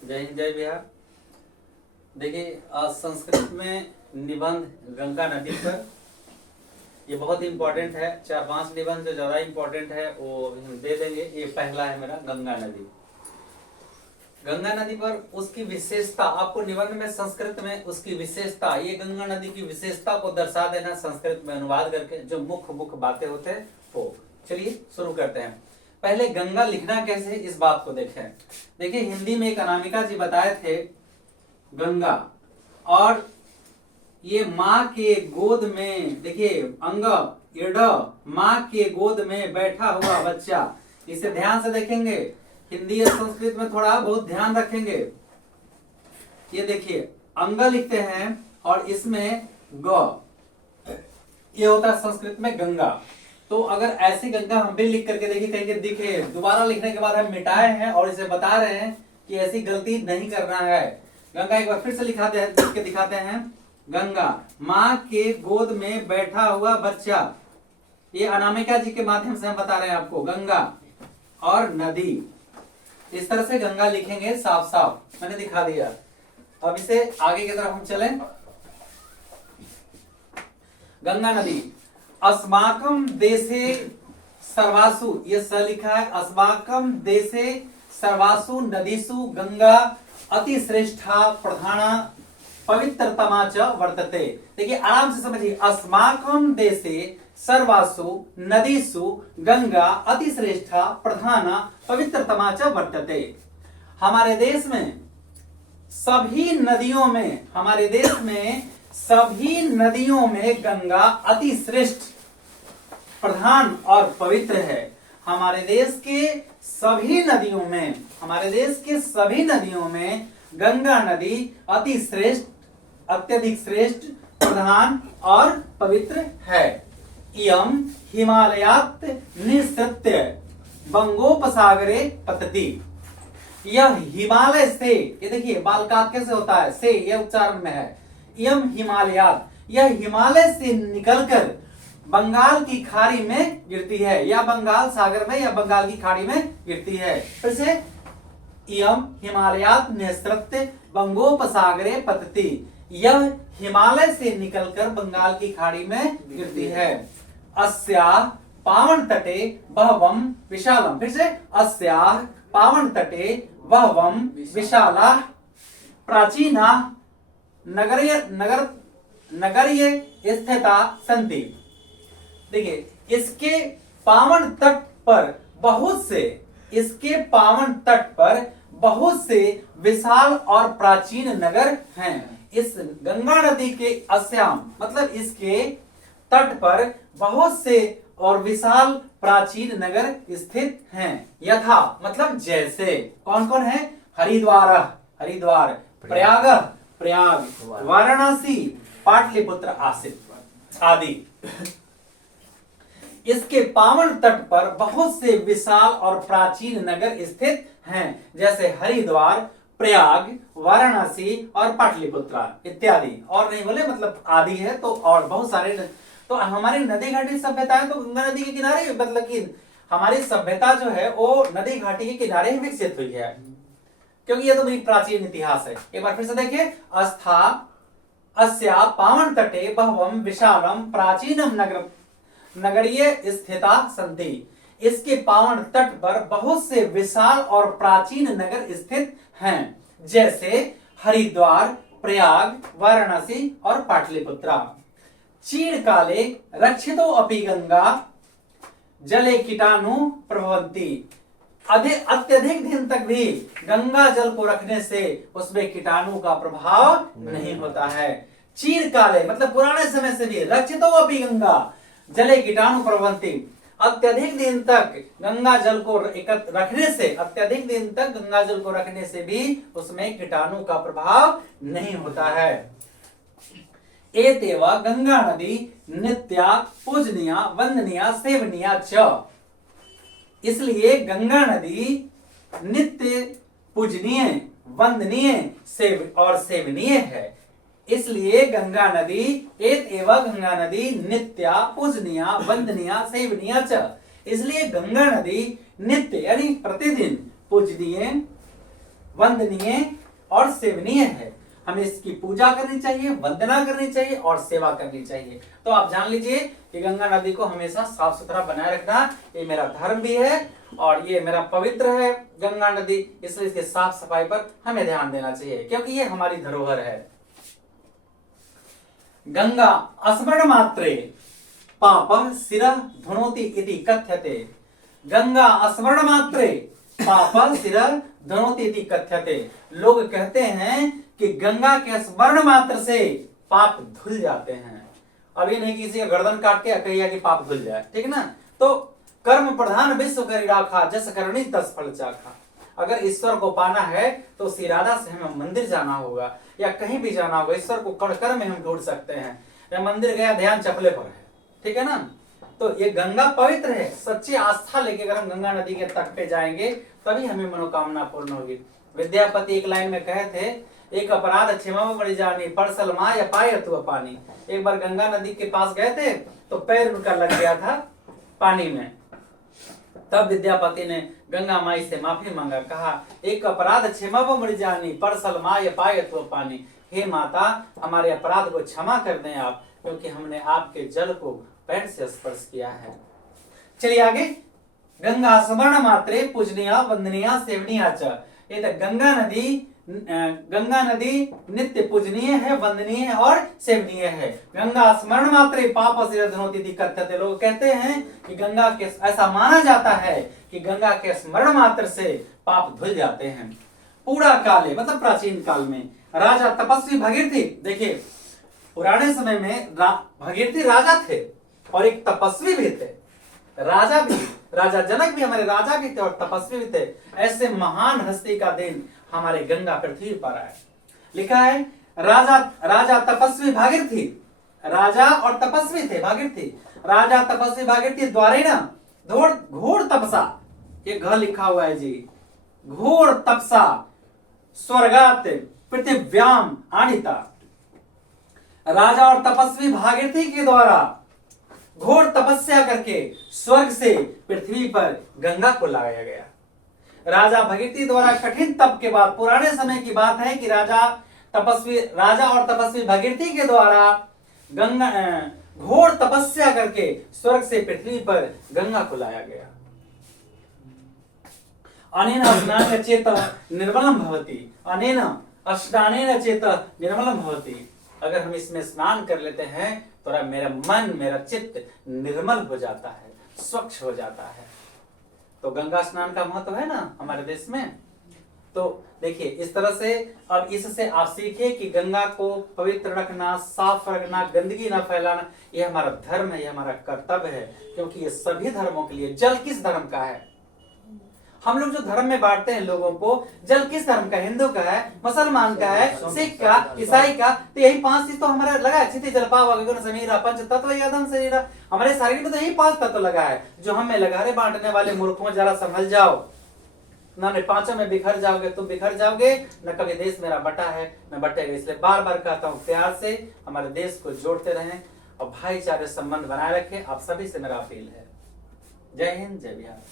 जय हिंद जय बिहार। देखिए, आज संस्कृत में निबंध गंगा नदी पर ये बहुत इंपॉर्टेंट है। 4-5 निबंध जो ज्यादा इंपॉर्टेंट है वो हम दे देंगे। ये पहला है मेरा गंगा नदी। गंगा नदी पर उसकी विशेषता, आपको निबंध में संस्कृत में उसकी विशेषता, ये गंगा नदी की विशेषता को दर्शा देना संस्कृत में अनुवाद करके, जो मुख्य मुख्य बातें होते हैं वो। चलिए शुरू करते हैं। पहले गंगा लिखना कैसे इस बात को देखें। देखिए, हिंदी में एक अनामिका जी बताए थे गंगा, और ये माँ के गोद में, देखिए अंग इड, माँ के गोद में बैठा हुआ बच्चा। इसे ध्यान से देखेंगे, हिंदी और संस्कृत में थोड़ा बहुत ध्यान रखेंगे। ये देखिए अंग लिखते हैं और इसमें ग, ये होता है संस्कृत में गंगा। तो अगर ऐसी गंगा हम भी लिख करके देखिए, कहीं दिखे, दोबारा लिखने के बाद हम मिटाए हैं और इसे बता रहे हैं कि ऐसी गलती नहीं करना है। गंगा एक बार फिर से लिखाते हैं, लिख के दिखाते हैं। गंगा, माँ के गोद में बैठा हुआ बच्चा। ये अनामिका जी के माध्यम से हम बता रहे हैं आपको। गंगा और नदी, इस तरह से गंगा लिखेंगे साफ साफ, मैंने दिखा दिया। अब इसे आगे की तरफ हम चलें। गंगा नदी, अस्माकम देशे सर्वासु, ये स लिखा है, अस्माकम देशे सर्वासु नदीसु गंगा अति श्रेष्ठा प्रधाना पवित्रतमा च वर्तते। देखिए आराम से समझिए, अस्माकम देशे सर्वासु नदीसु गंगा अति श्रेष्ठा प्रधाना पवित्रतमा च वर्तते। हमारे देश में सभी नदियों में, हमारे देश में सभी नदियों में गंगा अति श्रेष्ठ, प्रधान और पवित्र है। हमारे देश के सभी नदियों में, हमारे देश के सभी नदियों में गंगा नदी अति श्रेष्ठ, अत्यधिक श्रेष्ठ, प्रधान और पवित्र है। इयम हिमालयात् निसृत्य बंगोपसागरे पतति। यह हिमालय से, ये देखिए बालकात कैसे होता है, से यह उच्चारण में है। यम हिमालयात, यह हिमालय से निकलकर बंगाल की खाड़ी में गिरती है, या बंगाल सागर में या बंगाल की खाड़ी में गिरती है। फिर से, यम हिमालयात निसृत्य बंगोपसागरे पतति। यह हिमालय से निकलकर बंगाल की खाड़ी में गिरती है। अस्याः पावन तटे बहवम विशालम। फिर से, अस्याः पावन तटे बहवम विशाला प्राचीना नगरीय स्थिता संति। देखिए, इसके पावन तट पर बहुत से, इसके पावन तट पर बहुत से विशाल और प्राचीन नगर हैं। इस गंगा नदी के अस्याम मतलब इसके तट पर बहुत से और विशाल प्राचीन नगर स्थित हैं। यथा मतलब जैसे, कौन कौन है? हरिद्वार, हरिद्वार, प्रयाग, प्रयाग, वाराणसी, पाटलिपुत्र आदि। इसके पावन तट पर बहुत से विशाल और प्राचीन नगर स्थित हैं, जैसे हरिद्वार, प्रयाग, वाराणसी और पाटलिपुत्र इत्यादि। और नहीं बोले मतलब आदि है तो और बहुत सारे। तो हमारी नदी घाटी सभ्यता है तो गंगा नदी के किनारे, मतलब कि हमारी सभ्यता जो है वो नदी घाटी के किनारे ही विकसित हुई है, क्योंकि ये तो बड़ी प्राचीन इतिहास है। एक बार फिर से देखिए, अस्था अस्या पावन तटे बहवम विशालम प्राचीनम नगरीय स्थिता संति। इसके पावन तट पर बहुत से विशाल और प्राचीन नगर स्थित हैं, जैसे हरिद्वार, प्रयाग, वाराणसी और पाटलिपुत्र। चीर काले रक्षितो अपि गंगा जले कीटाणु प्रभवन्ति। अत्यधिक दिन तक भी गंगा जल को रखने से उसमें कीटाणु का प्रभाव नहीं होता है। चीर काले मतलब पुराने समय से भी, रक्षितो अपि गंगा जले कीटाणु प्रभवन्ति। अत्यधिक दिन तक गंगा जल को रखने से, अत्यधिक दिन तक गंगा जल को रखने से भी उसमें कीटाणु का प्रभाव नहीं होता है। एतेव गंगा नदी नित्या पूजनीया वंदनीया सेवनीया च। इसलिए गंगा नदी नित्य पूजनीय, वंदनीय और सेवनीय है। इसलिए गंगा नदी, एतेव गंगा नदी नित्या पूजनीया वंदनीया सेवनीया च। इसलिए गंगा नदी नित्य यानी प्रतिदिन पूजनीय, वंदनीय और सेवनीय है। हमें इसकी पूजा करनी चाहिए, वंदना करनी चाहिए और सेवा करनी चाहिए। तो आप जान लीजिए कि गंगा नदी को हमेशा साफ सुथरा बनाए रखना ये मेरा धर्म भी है और ये मेरा पवित्र है गंगा नदी, इसलिए इसके साफ सफाई पर हमें ध्यान देना चाहिए क्योंकि ये हमारी धरोहर है। गंगा स्मरण मात्रे पापः शिरः धुनोति इति कथ्यते। गंगा स्मरण मात्रे पापः शिरः धुनोति इति कथ्यते। लोग कहते हैं कि गंगा के स्मरण मात्र से पाप धुल जाते हैं। अभी नहीं किसी का गर्दन काट के कहिए कि पाप धुल जाए, ठीक ना। तो कर्म प्रधान विश्व करी राखा, जस करणी तस फल चाखा। अगर ईश्वर को पाना है तो उस इरादा से हमें मंदिर जाना होगा या कहीं भी जाना होगा। ईश्वर को कण कण में हम ढूंढ सकते हैं। या मंदिर गया, ध्यान चपले पर है, ठीक है ना। तो ये गंगा पवित्र है। सच्ची आस्था लेके अगर हम गंगा नदी के तट पे जाएंगे तभी हमें मनोकामना पूर्ण होगी। विद्यापति एक लाइन में कहे थे, एक अपराध क्षमा बड़ी जानी परसल माँ या पाए तू पानी। एक बार गंगा नदी के पास गए थे तो पैर उनका लग गया था पानी में। तब विद्यापति ने गंगा माई से माफी मांगा, कहा एक अपराध क्षमा बड़ी जानी परसल माँ या पाए तू पानी। हे माता, हमारे अपराध को क्षमा कर दें आप, क्योंकि हमने आपके जल को पैर से स्पर्श किया है। चलिए आगे। गंगा स्मरण मात्रे पूजनीय वंदनीय सेवनीय च। ये तो गंगा नदी नित्य पूजनीय है, वंदनीय है और सेवनीय है। गंगा स्मरण मात्रे पाप धुनोति इति कथ्यते। लोग कहते हैं कि गंगा के, ऐसा माना जाता है कि गंगा के स्मरण मात्र से पाप धुल जाते हैं। पूरा काले मतलब प्राचीन काल में राजा तपस्वी भगीरथी, देखिए पुराने समय में भगीरथी राजा थे और एक तपस्वी भी थे। राजा भी, राजा जनक भी हमारे राजा भी थे और तपस्वी भी थे। ऐसे महान हस्ती का दिन हमारे गंगा पृथ्वी पर आए। लिखा है राजा तपस्वी भागीरथी, राजा और तपस्वी थे भागीरथी। राजा तपस्वी भागीरथी द्वारे ना घोर तपसा, ये घ लिखा हुआ है जी, घोर तपसा स्वर्गात पृथिव्याम आनिता। राजा और तपस्वी भागीरथी के द्वारा घोर तपस्या करके स्वर्ग से पृथ्वी पर गंगा को लाया गया। राजा भगीरथी द्वारा कठिन तप के बाद, पुराने समय की बात है कि राजा और तपस्वी भगीरथी के द्वारा गंगा घोर तपस्या करके स्वर्ग से पृथ्वी पर गंगा को लाया गया। अनेन स्नानेन चेत निर्मलम भवति, अनेन स्नानेन चेत निर्मलम भवति। अगर हम इसमें स्नान कर लेते हैं तो मेरा मन, मेरा चित्त निर्मल हो जाता है, स्वच्छ हो जाता है। तो गंगा स्नान का महत्व है ना हमारे देश में। तो देखिए इस तरह से, अब इससे आप सीखिए कि गंगा को पवित्र रखना, साफ रखना, गंदगी न फैलाना, यह हमारा धर्म है, यह हमारा कर्तव्य है। क्योंकि ये सभी धर्मों के लिए, जल किस धर्म का है? हम लोग जो धर्म में बांटते हैं लोगों को, जल किस धर्म का? हिंदू का है, मुसलमान का है, सिख का, ईसाई का। तो यही 5 चीज तो हमारा लगा है। क्षिति जलपाव अग्नि समीरा पंच तत्व यादम शरीरा। हमारे शरीर में तो यही 5 तत्व लगा है जो हमें लगा। रे बांटने वाले मूर्खों, जरा संभल जाओ ना, 5 में बिखर जाओगे, तुम बिखर जाओगे न। कभी देश मेरा बटा है मैं बटेगा। इसलिए बार बार कहता हूँ, प्यार से हमारे देश को जोड़ते रहें और भाईचारे संबंध बनाए रखें। आप सभी से मेरा अपील है। जय हिंद, जय बिहार।